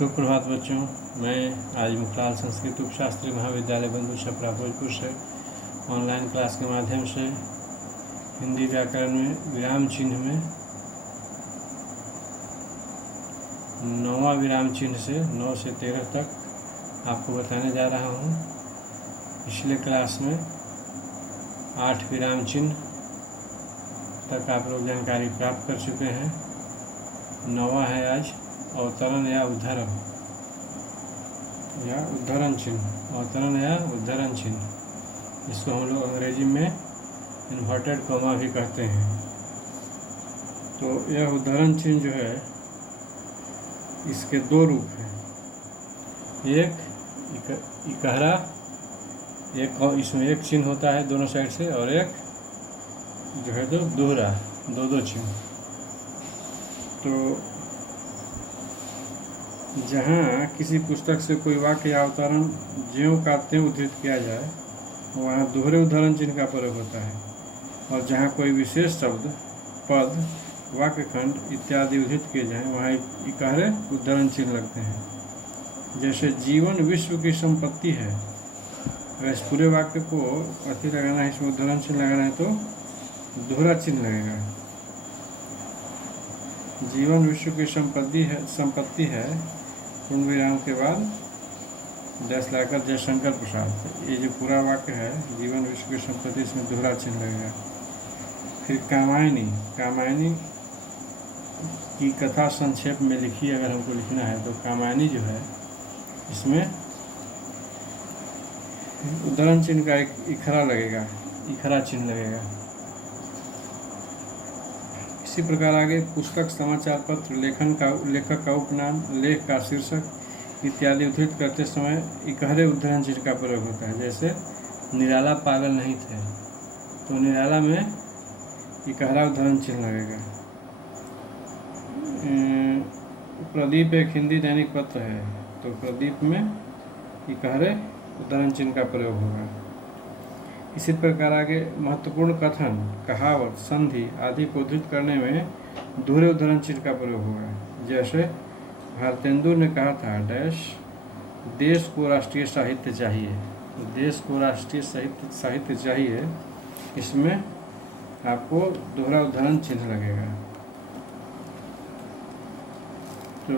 शुभ प्रभात बच्चों। मैं आज मुखलाल संस्कृत उपशास्त्री महाविद्यालय बंधु छपरा भोजपुर से ऑनलाइन क्लास के माध्यम से हिंदी व्याकरण में विराम चिन्ह में 9वां विराम चिन्ह से 9 से 13 तक आपको बताने जा रहा हूँ। पिछले क्लास में 8 विराम चिन्ह तक आप लोग जानकारी प्राप्त कर चुके हैं। 9वां है आज अवतरण या उद्धरण चिन्ह। अवतरण या उद्धरण चिन्ह, इसको हम लोग अंग्रेजी में इन्वर्टेड कॉमा भी कहते हैं। तो यह उद्धरण चिन्ह जो है, इसके दो रूप हैं। एक इकहरा, एक इसमें एक चिन्ह होता है दोनों साइड से, और एक जो है जो दोहरा, दो चिन्ह। तो जहाँ किसी पुस्तक से कोई वाक्य या अवतरण ज्यों का त्यों उद्धृत किया जाए, वहाँ दोहरे उद्धरण चिन्ह का प्रयोग होता है। और जहाँ कोई विशेष शब्द, पद, वाक्यखंड इत्यादि उद्धृत किए जाएँ, वहाँ इकहरे उद्धरण चिन्ह लगते हैं। जैसे जीवन विश्व की संपत्ति है, अगर इस पूरे वाक्य को अति लगाना है, इसमें उद्धरण चिन्ह लगाना है तो दोहरा चिन्ह लगेगा। जीवन विश्व की संपत्ति है पूर्ण विराम के बाद डैश लाकर जयशंकर प्रसाद। ये जो पूरा वाक्य है, जीवन विश्व की संपत्ति, इसमें दोहरा चिन्ह लगेगा। फिर कामायनी की कथा संक्षेप में लिखी, अगर हमको लिखना है तो कामायनी जो है, इसमें उद्धरण चिन्ह का एक इखरा चिन्ह लगेगा। इसी प्रकार आगे पुस्तक, समाचार पत्र, लेखक का उपनाम, लेख का शीर्षक इत्यादि उद्धृत करते समय इकहरे उद्धरण चिन्ह का प्रयोग होता है। जैसे निराला पागल नहीं थे, तो निराला में इकहरा उद्धरण चिन्ह लगेगा। प्रदीप एक हिंदी दैनिक पत्र है, तो प्रदीप में इकहरे उद्धरण चिन्ह का प्रयोग होगा। इसी प्रकार आगे महत्वपूर्ण कथन, कहावत, संधि आदि को उद्धृत करने में दोहरे उद्धरण चिन्ह का प्रयोग होगा। जैसे भारतेंदु ने कहा था डैश, देश को राष्ट्रीय साहित्य चाहिए। तो देश को राष्ट्रीय साहित्य चाहिए, इसमें आपको दोहरा उद्धरण चिन्ह लगेगा। तो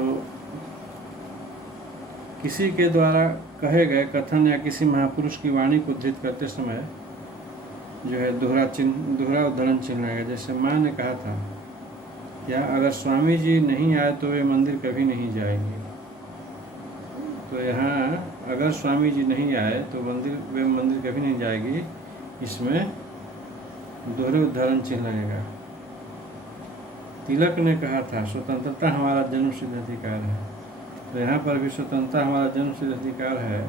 किसी के द्वारा कहे गए कथन या किसी महापुरुष की वाणी को उद्धृत करते समय जो है दोहरा उद्धरण चिन्ह लगेगा। जैसे माँ ने कहा था, या अगर स्वामी जी नहीं आए तो वे मंदिर कभी नहीं जाएंगे। तो यहाँ अगर स्वामी जी नहीं आए तो वे मंदिर कभी नहीं जाएगी, इसमें दोहरे उद्धरण चिन्ह लगेगा। तिलक ने कहा था, स्वतंत्रता हमारा जन्मसिद्ध अधिकार है। तो यहाँ पर भी स्वतंत्रता हमारा जन्मसिद्ध अधिकार है,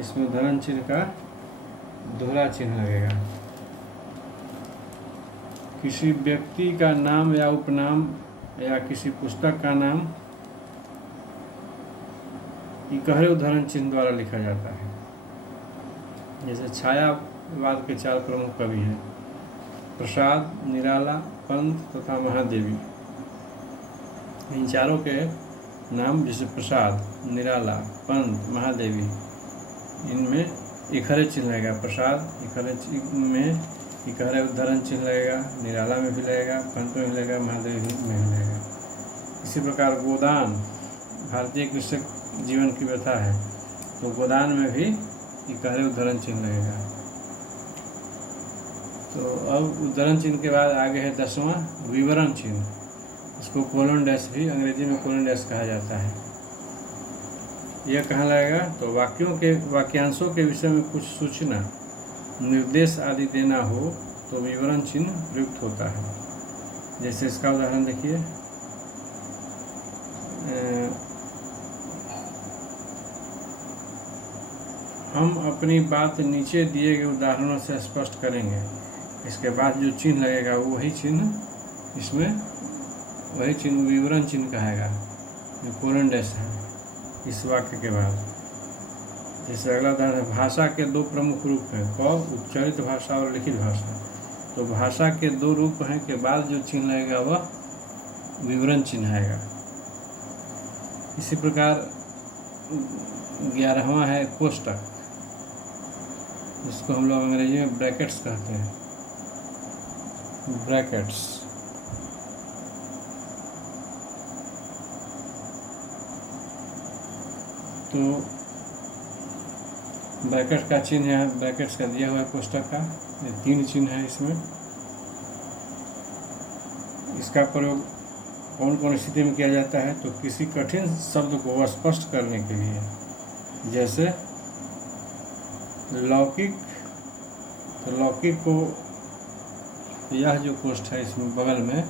इसमें उद्धरण चिन्ह का दोहरा चिन्ह लगेगा। किसी व्यक्ति का नाम या उपनाम या किसी पुस्तक का नाम इकहरे उद्धरण चिन्ह द्वारा लिखा जाता है। जैसे छायावाद के 4 प्रमुख कवि हैं, प्रसाद, निराला, पंत तथा महादेवी। इन चारों के नाम, जैसे प्रसाद, निराला, पंत, महादेवी, इनमें इकहरे चिन्ह लगेगा। प्रसाद में इकहरे उद्धरण चिन्ह लगेगा, निराला में भी लगेगा, पंत में भी लगेगा, महादेवी में भी लगेगा। इसी प्रकार गोदान भारतीय कृषक जीवन की व्यथा है, तो गोदान में भी इकहरे उद्धरण चिन्ह लगेगा। तो अब उद्धरण चिन्ह के बाद आगे है 10वां विवरण चिन्ह। इसको कोलन डैश भी अंग्रेजी में कोलन डैश कहा जाता है। यह कहाँ लगेगा? तो वाक्यांशों के विषय में कुछ सूचना, निर्देश आदि देना हो तो विवरण चिन्ह प्रयुक्त होता है। जैसे इसका उदाहरण देखिए, हम अपनी बात नीचे दिए गए उदाहरणों से स्पष्ट करेंगे। इसके बाद जो चिन्ह लगेगा वही चिन्ह विवरण चिन्ह कहेगा, कोलन डैश है इस वाक्य के बाद। जैसे अगला उदाहरण है, भाषा के 2 प्रमुख रूप हैं, उच्चारित भाषा और लिखित भाषा। तो भाषा के 2 रूप हैं के बाद जो चिन्ह लगेगा वह विवरण चिन्ह आएगा। इसी प्रकार 11वां है कोष्टक, जिसको हम लोग अंग्रेजी में ब्रैकेट्स कहते हैं, ब्रैकेट्स। तो ब्रैकेट का चिन्ह है, ब्रैकेट्स का दिया हुआ है कोष्टक का, ये 3 चिन्ह है इसमें। इसका प्रयोग कौन कौन स्थिति में किया जाता है? तो किसी कठिन शब्द को स्पष्ट करने के लिए, जैसे लौकिक, तो लौकिक को, यह जो कोष्ठ है इसमें बगल में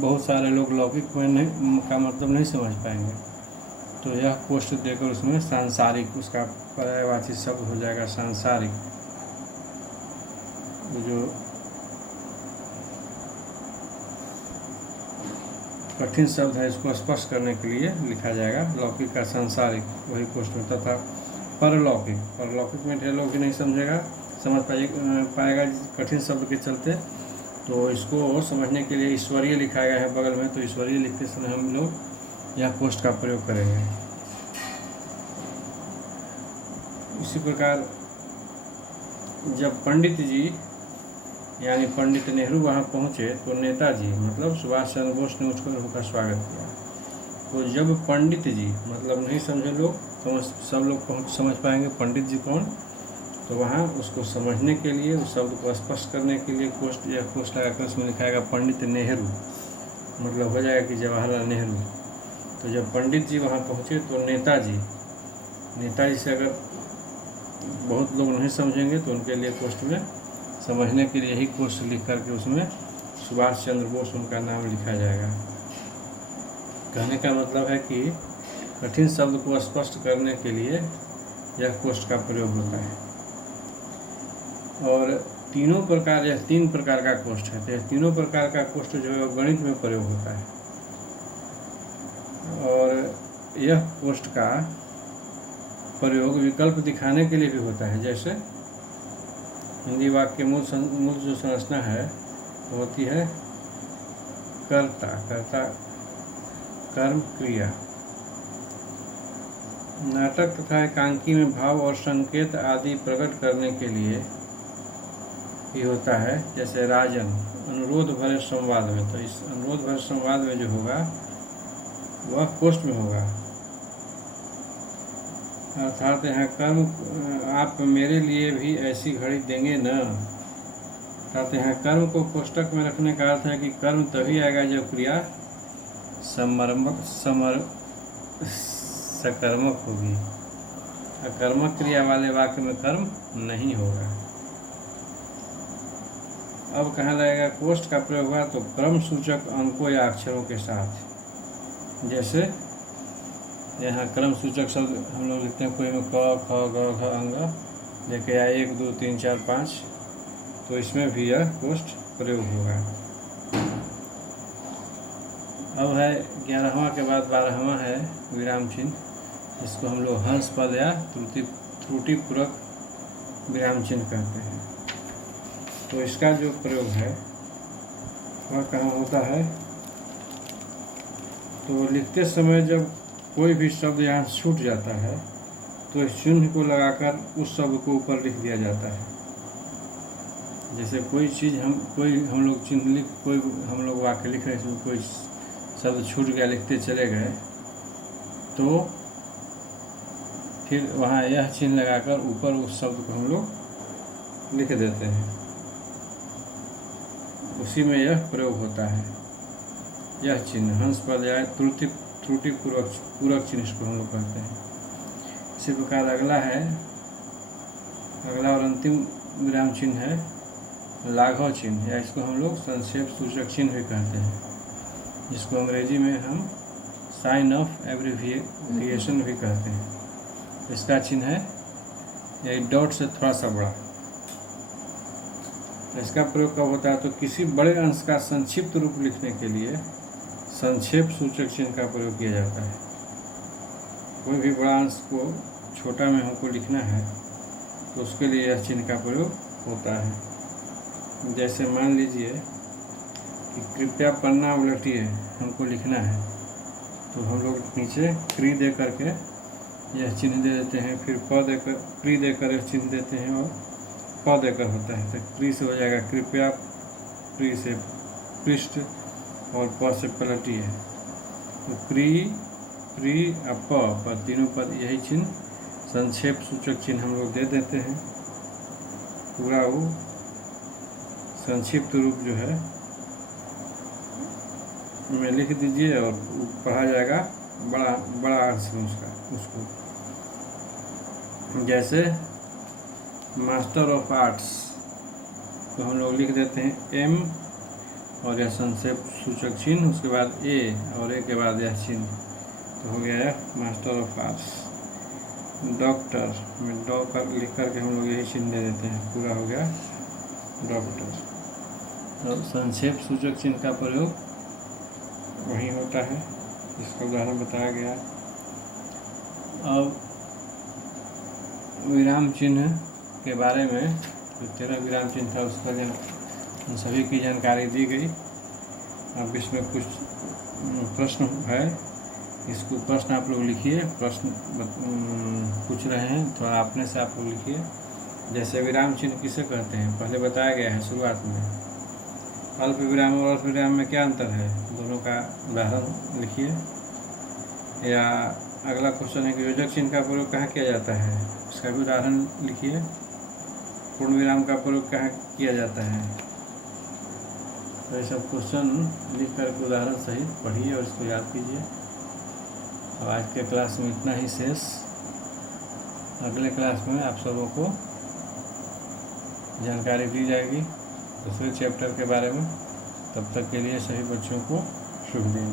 बहुत सारे लोग लौकिक में नहीं का मतलब नहीं समझ पाएंगे, तो यह कोष्ठ देकर उसमें सांसारिक, उसका पर्यायवाची शब्द हो जाएगा सांसारिक। जो कठिन शब्द है इसको स्पष्ट करने के लिए लिखा जाएगा लौकिक का सांसारिक, वही कोष्ठ में। तथा परलौकिक, परलौकिक में ढेर लोग भी नहीं समझ पाएगा कठिन शब्द के चलते, तो इसको समझने के लिए ईश्वरीय लिखा गया है बगल में, तो ईश्वरीय लिखते समय हम लोग यह कोष्ठ का प्रयोग करेंगे। इसी प्रकार जब पंडित जी यानी पंडित नेहरू वहाँ पहुँचे तो नेताजी मतलब सुभाष चंद्र बोस ने उसको उनका स्वागत किया। तो जब पंडित जी मतलब नहीं समझे लोग, तो सब लोग समझ पाएंगे पंडित जी कौन, तो वहाँ उसको समझने के लिए, उस शब्द को स्पष्ट करने के लिए कोष्ठ या कोष्ठ लगाकर उसमें लिखाएगा पंडित नेहरू, मतलब हो जाएगा कि जवाहरलाल नेहरू। तो जब पंडित जी वहाँ पहुँचे तो नेताजी से अगर बहुत लोग नहीं समझेंगे तो उनके लिए कोष्ठ में समझने के लिए यही कोष्ठ लिख करके उसमें सुभाष चंद्र बोस उनका नाम लिखा जाएगा। कहने का मतलब है कि कठिन शब्द को स्पष्ट करने के लिए यह कोष्ठ का प्रयोग होता है। और तीनों प्रकार, यह 3 प्रकार का कोष्ठ है, तो यह तीनों प्रकार का कोष्ठ जो है गणित में प्रयोग होता है। और यह कोष्ठ का प्रयोग विकल्प दिखाने के लिए भी होता है। जैसे हिंदी वाक्य के मूल जो संरचना है वो होती है कर्ता, कर्म, क्रिया। नाटक तथा एकांकी में भाव और संकेत आदि प्रकट करने के लिए भी होता है। जैसे राजन अनुरोध भरे संवाद में, तो इस अनुरोध भरे संवाद में जो होगा वह कोष्ठ में होगा। अर्थात यहाँ कर्म, आप मेरे लिए भी ऐसी घड़ी देंगे न। अर्थात यहाँ कर्म को कोष्ठक में रखने का अर्थ है कि कर्म तभी आएगा जब क्रिया सकर्मक होगी। अकर्मक क्रिया वाले वाक्य में कर्म नहीं होगा। अब कहाँ लगेगा कोष्ठ का प्रयोग हुआ तो क्रम सूचक अंकों या अक्षरों के साथ। जैसे यहाँ क्रम सूचक शब्द हम लोग लिखते हैं, कोई में क, ख, ग, घ, अंग लेके आए 1 2 3 4 5, तो इसमें भी यह कोष्ठ प्रयोग होगा। अब है 11वां के बाद 12वां है विराम चिन्ह, इसको हम लोग हंस पद या त्रुटिपूर्वक विराम चिन्ह कहते हैं। तो इसका जो प्रयोग है वह कहाँ होता है? तो लिखते समय जब कोई भी शब्द यहाँ छूट जाता है तो इस चिन्ह को लगाकर उस शब्द को ऊपर लिख दिया जाता है। जैसे कोई चीज़ हम लोग चिन्ह कोई हम लोग वाक्य लिख रहे हैं, इसमें कोई शब्द छूट गया, लिखते चले गए, तो फिर वहाँ यह चिन्ह लगाकर ऊपर उस शब्द को हम लोग लिख देते हैं। उसी में यह प्रयोग होता है, यह चिन्ह हंस पद या त्रुटिपूर्वक चिन्ह इसको हम लोग कहते हैं। इसी प्रकार अगला और अंतिम विराम चिन्ह है लाघव चिन्ह, या इसको हम लोग संक्षेप सूचक चिन्ह भी कहते हैं, जिसको अंग्रेजी में हम साइन ऑफ एब्रिविएशन भी कहते हैं। इसका चिन्ह है यही डॉट से थोड़ा सा बड़ा। इसका प्रयोग कब होता है? तो किसी बड़े अंश का संक्षिप्त रूप लिखने के लिए संक्षेप सूचक चिन्ह का प्रयोग किया जाता है। कोई भी बड़ा अंश को छोटा में हमको लिखना है तो उसके लिए यह चिन्ह का प्रयोग होता है। जैसे मान लीजिए कि कृपया पन्ना उलटिए, हमको लिखना है, तो हम लोग नीचे क्री दे करके यह चिन्ह दे देते हैं, फिर प देकर क्री देकर यह चिन्ह देते हैं और प देकर होता है। तो क्री से हो जाएगा कृपया, प्री से पृष्ठ और प से पलटिए। तो क्री, प्री और प पर तीनों पर यही चिन्ह संक्षेप सूचक चिन्ह हम लोग दे देते हैं। पूरा वो संक्षिप्त रूप जो है में लिख दीजिए और पढ़ा जाएगा बड़ा अर्थ में उसको। जैसे मास्टर ऑफ आर्ट्स तो हम लोग लिख देते हैं एम और यह संक्षेप सूचक चिन्ह, उसके बाद ए और ए के बाद यह चिन्ह, तो हो गया है मास्टर ऑफ आर्ट्स। डॉक्टर में डॉ कर लिख करके हम लोग यही चिन्ह दे देते हैं, पूरा हो गया डॉक्टर। तो संक्षेप सूचक चिन्ह का प्रयोग वही होता है, इसका उदाहरण बताया गया। अब विराम चिन्ह के बारे में, जो 13 विराम चिन्ह था उसका उन सभी की जानकारी दी गई। अब इसमें कुछ प्रश्न है, इसको प्रश्न आप लोग लिखिए। प्रश्न पूछ रहे हैं, थोड़ा अपने से आप लोग लिखिए। जैसे विराम चिन्ह किसे कहते हैं, पहले बताया गया है शुरुआत में। अल्प विराम और अर्ध विराम में क्या अंतर है, दोनों का उदाहरण लिखिए। या अगला क्वेश्चन है कि योजक चिन्ह का प्रयोग कहाँ किया जाता है, इसका भी उदाहरण लिखिए। पूर्ण विराम का प्रयोग कहाँ किया जाता है। तो ये सब क्वेश्चन लिख कर उदाहरण सहित पढ़िए और इसको याद कीजिए। और आज के क्लास में इतना ही शेष। अगले क्लास में आप सबों को जानकारी दी जाएगी दूसरे चैप्टर के बारे में। तब तक के लिए सभी बच्चों को शुभ दिन।